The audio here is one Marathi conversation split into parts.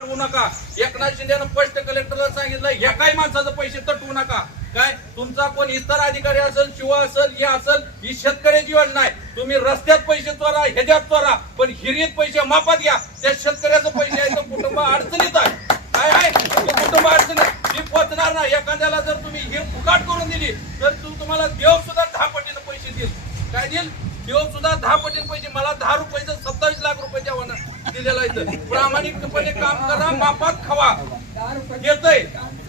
तटवू नका. एकनाथ शिंदेनं स्पष्ट कलेक्टरला सांगितलं ह्या काही माणसाचं पैसे तटवू नका. काय? तुमचा कोण इतर अधिकारी असेल शिवा असेल हे असेल ही शेतकऱ्याची योजना आहे तुम्ही रस्त्यात पैसे चोरा ह्याच्यात चोरा पण हिरीत पैसे मापात घ्या. त्या शेतकऱ्याचं पैसे आहे तर कुटुंब अडचणीत आहे. काय आहे? कुटुंब अडचणीत. ती पोचणार ना एखाद्याला जर तुम्ही हिर फुकाट करून दिली तर तू तुम्हाला देव सुद्धा दहा पटीनं पैसे देईल. काय देईल? देव सुद्धा दहा पटीने पैसे. मला दहा रुपयाचं सत्तावीस लाख दिलेला इथं प्रामाणिकपणे काम करा मापात खावा. येतय.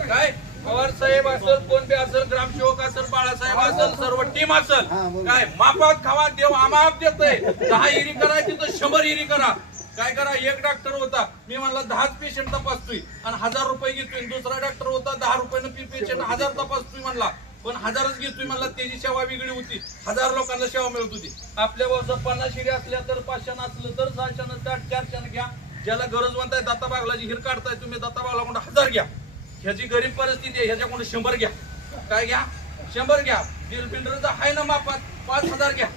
काय? पवार साहेब असेल कोण बी असेल ग्रामसेवक असेल बाळासाहेब असेल सर्व टीम असेल. काय? मापात खावा देव आमाप देतय. दहा इरी करा तिथं शंभर इरी करा. काय करा? एक डॉक्टर होता. मी म्हणला दहाच पेशंट तपासतोय. आणि हजार रुपये घेतोय. दुसरा डॉक्टर होता दहा रुपयानं पेशंट हजार तपासतोय म्हणला. पण हजारच घेतोय म्हणला त्याची सेवा वेगळी होती. हजार लोकांना सेवा मिळत होती. आपल्या वर्ष पन्नास शिरी असल्या तर पाचशे असलं तर सहाशे चारशे घ्या. ज्याला गरजवंत आहे दत्ता बागलाची हिर काढताय तुम्ही दत्ता बागला कोणता हजार घ्या. ह्याची गरीब परिस्थिती आहे ह्याच्याकडून शंभर घ्या. काय घ्या? शंभर घ्या. बिल बिल्डरचा आहे ना मापात? पाच हजार घ्या.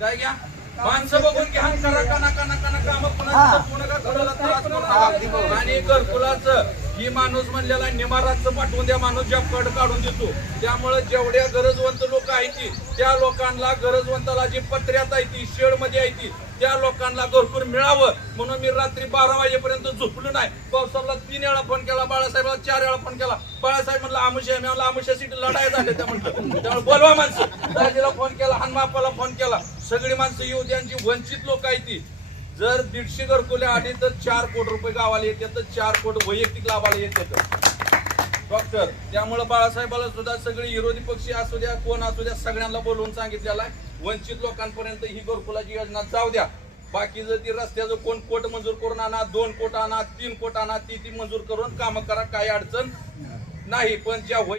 काय घ्या? माणसं बघून घ्या. आणि करा काना काना काना काम पुन्हा पुन्हा त्रास करू नका. आणि घरकुलाचं ही माणूस म्हणलेला निमाराचं पाठवून द्या माणूस ज्या कड काढून देतो. त्यामुळे जेवढ्या गरजवंत लोक आहेत ती, त्या लोकांना गरजवंताला जी पत्र्यात आहे ती शेडमध्ये आहे ती त्या लोकांना भरपूर मिळावं. म्हणून मी रात्री बारा वाजेपर्यंत झोपलो नाही. पावसाला तीन वेळा फोन केला बाळासाहेबाला चार वेळा फोन केला. बाळासाहेब म्हणलं आमुष्या मी म्हणलं आमुष्यासाठी लढाई झाले त्या म्हटलं त्यामुळे बोलवा माणसं. दाजीला फोन केला हनुमापाला फोन केला. सगळी माणसं येऊ त्यांची वंचित लोक आहे ती जर दीडशे घरकुले आली तर चार कोटी रुपये गावाला येते तर चार कोटी वैयक्तिक लाभाला येते डॉक्टर त्यामुळे बाळासाहेबाला सुद्धा सगळे विरोधी पक्षी असू द्या कोण असू द्या सगळ्यांना बोलवून सांगितलेलं आहे. वंचित लोकांपर्यंत ही घरकुलाची योजना जाऊ द्या. बाकी जर ती रस्त्याचं कोण कोट मंजूर करून आणा दोन कोट आणा तीन कोट आणा ती ती मंजूर करून कामं करा काही अडचण नाही. पण ज्या